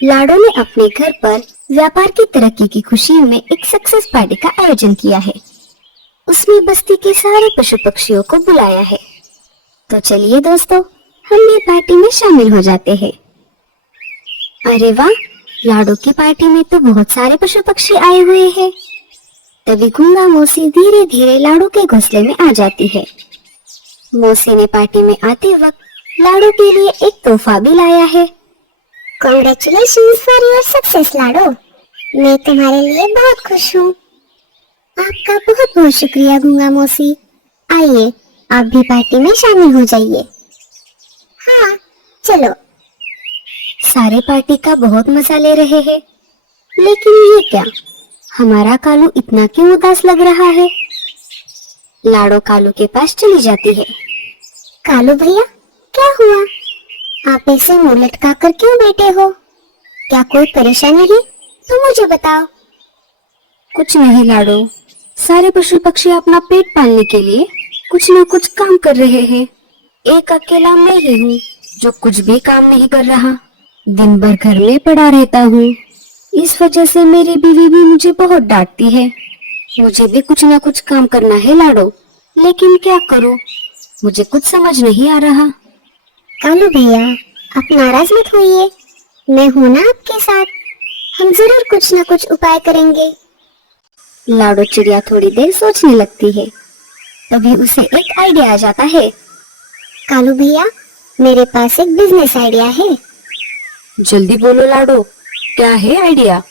लाडो ने अपने घर पर व्यापार की तरक्की की खुशी में एक सक्सेस पार्टी का आयोजन किया है। उसने बस्ती के सारे पशु पक्षियों को बुलाया है। तो चलिए दोस्तों, हम ये पार्टी में शामिल हो जाते हैं। अरे वाह, लाडो की पार्टी में तो बहुत सारे पशु पक्षी आए हुए हैं। तभी गूंगा मौसी धीरे धीरे लाडो के घोंसले में आ जाती है। मौसी ने पार्टी में आते वक्त लाडो के लिए एक तोहफा भी लाया है। Congratulations for your success, लाडो। मैं तुम्हारे लिए बहुत खुश हूँ। आपका बहुत बहुत शुक्रिया गूंगा मौसी। आइए, आप भी पार्टी में शामिल हो जाइए। हाँ, चलो। सारे पार्टी का बहुत मजा ले रहे हैं, लेकिन ये क्या, हमारा कालू इतना क्यों उदास लग रहा है? लाडो कालू के पास चली जाती है। कालू भैया, क्या हुआ? आप ऐसे मुंह लटका कर क्यों बैठे हो? क्या कोई परेशानी है तो मुझे बताओ। कुछ नहीं लाडो, सारे पशु पक्षी अपना पेट पालने के लिए कुछ न कुछ काम कर रहे हैं। एक अकेला मैं ही हूँ जो कुछ भी काम नहीं कर रहा। दिन भर घर में पड़ा रहता हूँ। इस वजह से मेरी बीवी भी मुझे बहुत डांटती है। मुझे भी कुछ न कुछ काम करना है लाडो, लेकिन क्या करूँ, मुझे कुछ समझ नहीं आ रहा। कालू भैया, आप नाराज मत होइए। मैं हूँ ना आपके साथ। हम जरूर कुछ न कुछ उपाय करेंगे। लाडो चिड़िया थोड़ी देर सोचने लगती है। तभी उसे एक आइडिया आ जाता है। कालू भैया, मेरे पास एक बिजनेस आइडिया है। जल्दी बोलो लाडो, क्या है आइडिया?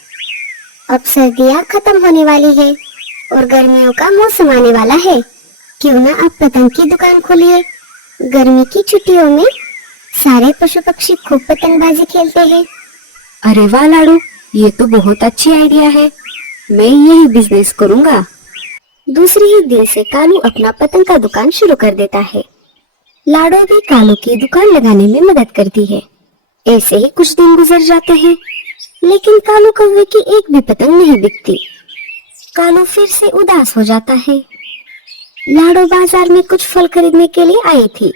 अब सर्दियाँ खत्म होने वाली है और गर्मियों का मौसम आने वाला है। क्यों ना आप पतंग की दुकान खोलिए। गर्मी की छुट्टियों में सारे पशु पक्षी खूब पतंगबाजी खेलते हैं। अरे वाह लाडो, ये तो बहुत अच्छी आइडिया है। मैं यही बिजनेस करूँगा। दूसरे ही दिन से कालू अपना पतंग का दुकान शुरू कर देता है। लाडो भी कालू की दुकान लगाने में मदद करती है। ऐसे ही कुछ दिन गुजर जाते हैं, लेकिन कालू कौवे की एक भी पतंग नहीं बिकती। कालू फिर से उदास हो जाता है। लाडो बाजार में कुछ फल खरीदने के लिए आई थी।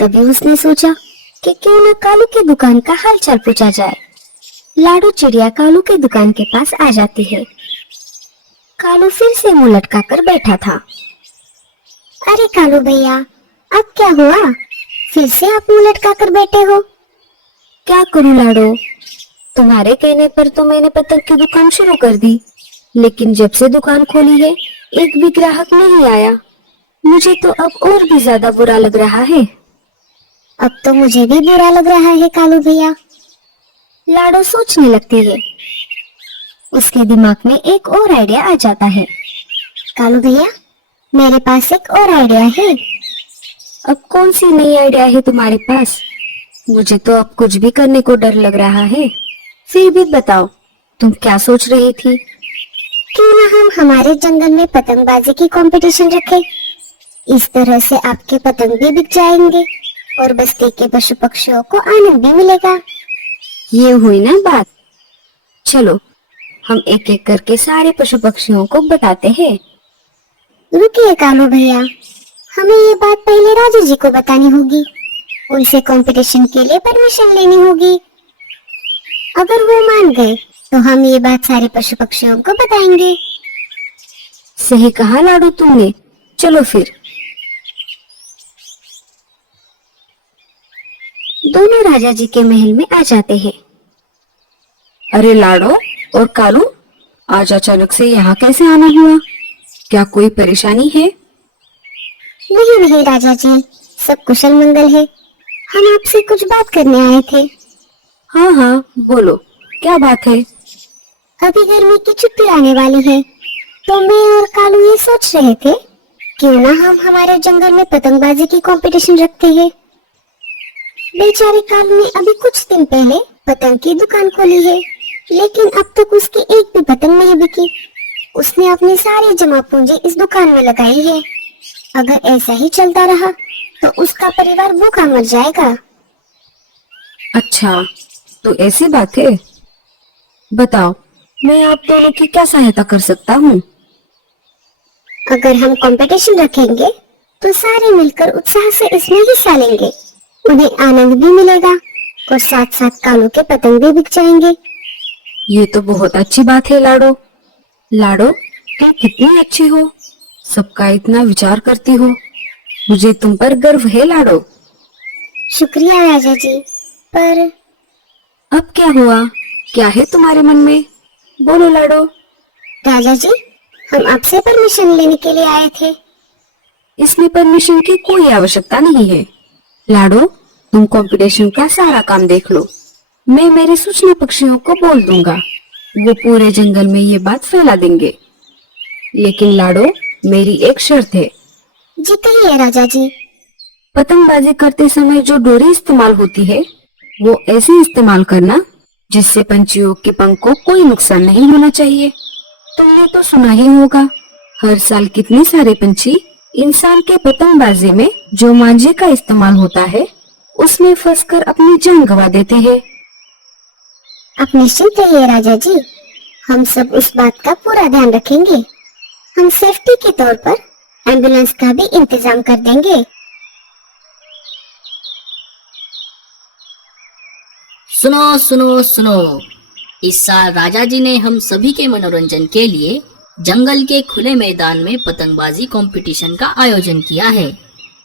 तभी उसने सोचा कि क्यों न कालू की दुकान का हालचाल पूछा जाए। लाडो चिड़िया कालू की दुकान के पास आ जाती है। कालू फिर से मुंह लटका कर बैठा था। अरे कालू भैया, अब क्या हुआ? फिर से आप मुंह लटका कर बैठे हो। क्या करूं लाडो, तुम्हारे कहने पर तो मैंने पतंग की दुकान शुरू कर दी, लेकिन जब से दुकान खोली है एक भी ग्राहक नहीं आया। मुझे तो अब और भी ज्यादा बुरा लग रहा है। अब तो मुझे भी बुरा लग रहा है कालू भैया। लाडो सोचने लगती है। उसके दिमाग में एक और आइडिया आ जाता है। कालू भैया, मेरे पास एक और आइडिया है। अब कौन सी नई आइडिया है तुम्हारे पास? मुझे तो अब कुछ भी करने को डर लग रहा है। फिर भी बताओ, तुम क्या सोच रही थी? क्यों ना हम हमारे जंगल में पतंगबाजी की कंपटीशन रखें। इस तरह से आपके पतंग भी बिक जाएंगे और बस्ती के पशु पक्षियों को आनंद भी मिलेगा। ये हुई ना बात। चलो, हम एक एक करके सारे पशु पक्षियों को बताते हैं। रुकिए कालू भैया, हमें ये बात पहले राजू जी को बतानी होगी। उनसे कंपटीशन के लिए परमिशन लेनी होगी। अगर वो मान गए तो हम ये बात सारे पशु पक्षियों को बताएंगे। सही कहा लाडू तुमने। चलो फिर। दोनों राजा जी के महल में आ जाते हैं। अरे लाडो और कालू, आज अचानक से यहाँ कैसे आना हुआ? क्या कोई परेशानी है? नहीं नहीं राजा जी, सब कुशल मंगल है। हम आपसे कुछ बात करने आए थे। हाँ हाँ, बोलो, क्या बात है? अभी गर्मी की छुट्टी आने वाली है, तो मैं और कालू ये सोच रहे थे क्यों ना हम हमारे जंगल में पतंगबाजी की कंपटीशन रखते हैं। बेचारे कालू ने अभी कुछ दिन पहले पतंग की दुकान खोली है, लेकिन अब तक उसकी एक भी पतंग नहीं बिकी। उसने अपनी सारी जमा पूंजी इस दुकान में लगाई है। अगर ऐसा ही चलता रहा तो उसका परिवार भूखा मर जाएगा। अच्छा, तो ऐसी बात है। बताओ, मैं आप दोनों की क्या सहायता कर सकता हूँ? अगर हम कंपटीशन रखेंगे तो सारे मिलकर उत्साह से इसमें हिस्सा लेंगे। उन्हें आनंद भी मिलेगा और साथ साथ कालू के पतंग भी बिक जाएंगे। ये तो बहुत अच्छी बात है लाडो। लाडो, तुम कितनी अच्छी हो, सबका इतना विचार करती हो। मुझे तुम पर गर्व है लाडो। शुक्रिया राजा जी। पर अब क्या हुआ? क्या है तुम्हारे मन में? बोलो लाडो। राजा जी, हम आपसे परमिशन लेने के लिए आए थे। इसमें परमिशन की कोई आवश्यकता नहीं है। लाडो, तुम कंपटीशन का सारा काम देख लो। मैं मेरे सूचना पक्षियों को बोल दूंगा, वो पूरे जंगल में ये बात फैला देंगे। लेकिन लाडो, मेरी एक शर्त है। जी कहिए राजा जी। पतंगबाजी करते समय जो डोरी इस्तेमाल होती है, वो ऐसे इस्तेमाल करना जिससे पंछियों के पंख को कोई नुकसान नहीं होना चाहिए। तुमने तो सुना ही होगा, हर साल कितने सारे पंछी इंसान के पतंगबाजी में जो मांझे का इस्तेमाल होता है, उसमें फंसकर अपनी जान गंवा देते हैं। आप निश्चिंत रहिए राजा जी, हम सब इस बात का पूरा ध्यान रखेंगे। हम सेफ्टी के तौर पर एम्बुलेंस का भी इंतजाम कर देंगे। सुनो सुनो सुनो, इस साल राजा जी ने हम सभी के मनोरंजन के लिए जंगल के खुले मैदान में पतंगबाजी कंपटीशन का आयोजन किया है।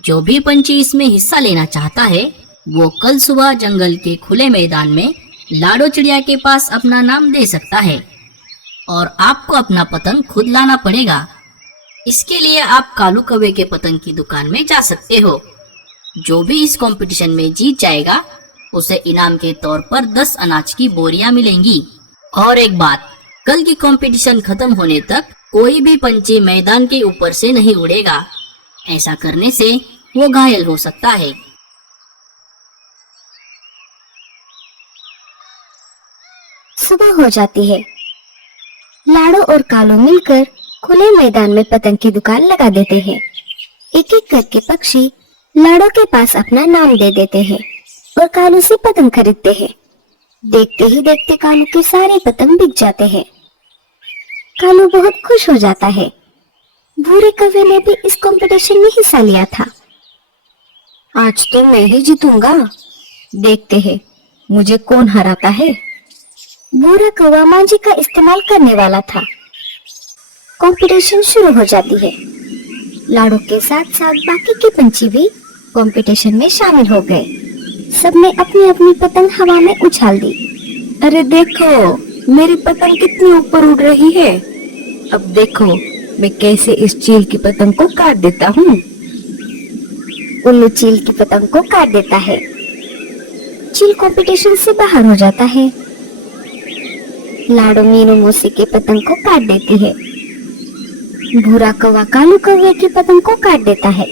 जो भी पंछी इसमें हिस्सा लेना चाहता है, वो कल सुबह जंगल के खुले मैदान में लाडो चिड़िया के पास अपना नाम दे सकता है और आपको अपना पतंग खुद लाना पड़ेगा। इसके लिए आप कालू कौवे के पतंग की दुकान में जा सकते हो। जो भी इस कंपटीशन में जीत जाएगा, उसे इनाम के तौर पर 10 अनाज की बोरियां मिलेंगी। और एक बात, कल की कंपटीशन खत्म होने तक कोई भी पंछी मैदान के ऊपर से नहीं उड़ेगा। ऐसा करने से वो घायल हो सकता है। सुबह हो जाती है। लाडो और कालू मिलकर खुले मैदान में पतंग की दुकान लगा देते हैं। एक एक करके पक्षी लाडो के पास अपना नाम दे देते हैं और कालू से पतंग खरीदते हैं। देखते ही देखते कालू के सारे पतंग बिक जाते हैं। कालू बहुत खुश हो जाता है। भूरे कौवे ने भी इस कंपटीशन में हिस्सा लिया था। आज तो मैं ही जीतूंगा, देखते हैं मुझे कौन हराता है। भूरा कौवा मांझे का इस्तेमाल करने वाला था। कंपटीशन शुरू हो जाती है। लाडो के साथ साथ बाकी के पंछी भी कंपटीशन में शामिल हो गए। सबने अपनी अपनी पतंग हवा में उछाल दी। अरे देखो, मेरी पतंग कितनी ऊपर उड़ रही है। अब देखो मैं कैसे इस चील की पतंग को काट देता हूँ। उल्लू चील की पतंग को काट देता है। चील कंपटीशन से बाहर हो जाता है। लाडो मीनू मौसी के पतंग को काट देती है। भूरा कौवा कालू कौवे की पतंग को काट देता है।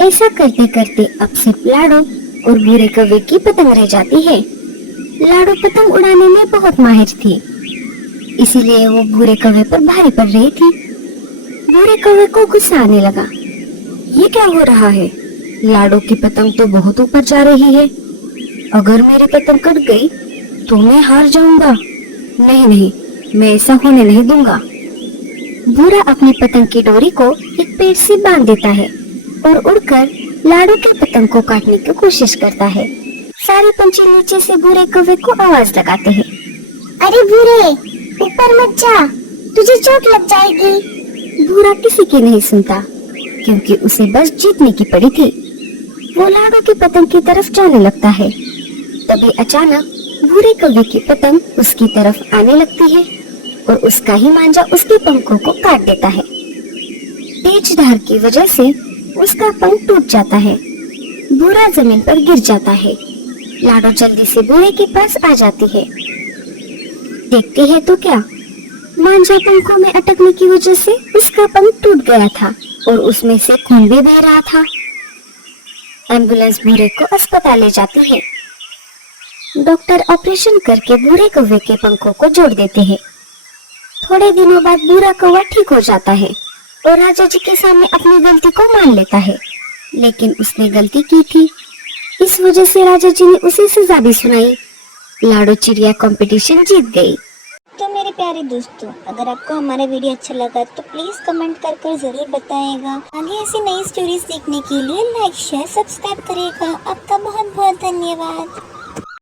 ऐसा करते करते अब सिर्फ लाडो और भूरे कौवे की पतंग रह जाती है। लाडो पतंग उड़ाने में बहुत माहिर थी, इसीलिए वो भूरे कौवे पर भारी पड़ रही थी। भूरे कौवे को गुस्सा आने लगा। ये क्या हो रहा है? लाडो की पतंग तो बहुत ऊपर जा रही है। अगर मेरी पतंग कट गई तो मैं हार जाऊंगा। नहीं नहीं, मैं ऐसा होने नहीं दूंगा। भूरा अपनी पतंग की डोरी को एक पेड़ से बांध देता है और उड़कर लाडो के पतंग को काटने की कोशिश करता है। सारे पंछी नीचे से भूरे कौवे को आवाज लगाते हैं। अरे भूरे, ऊपर मत जा, तुझे चोट लग जाएगी। भूरा किसी की नहीं सुनता, क्योंकि उसे बस जीतने की पड़ी थी। वो लाडो की पतंग की तरफ जाने लगता है। तभी अचानक भूरे कौवे की पतंग उसकी तरफ आने लगती है और उसका ही मांझा उसके पंखों को काट देता है। तेज धार की वजह से उसका पंख टूट जाता है। भूरा जमीन पर गिर जाता है। लाडो जल्दी से भूरे के पास आ जाती है। देखती है तो क्या, मांझा पंखों में अटकने की वजह से उसका पंख टूट गया था और उसमें से खून भी बह रहा था। एम्बुलेंस भूरे को अस्पताल ले जाती है। डॉक्टर ऑपरेशन करके भूरे कौवे के पंखों को जोड़ देते हैं। थोड़े दिनों बाद भूरा कौवा ठीक हो जाता है और राजा जी के सामने अपनी गलती को मान लेता है। लेकिन उसने गलती की थी, इस वजह से राजा जी ने उसे सजा भी सुनाई। लाडो चिड़िया कंपटीशन जीत गई। तो मेरे प्यारे दोस्तों, अगर आपको हमारा वीडियो अच्छा लगा तो प्लीज कमेंट कर जरूर बताइएगा। आगे ऐसी नई स्टोरीज देखने के लिए लाइक शेयर सब्सक्राइब करिएगा। आपका बहुत बहुत धन्यवाद।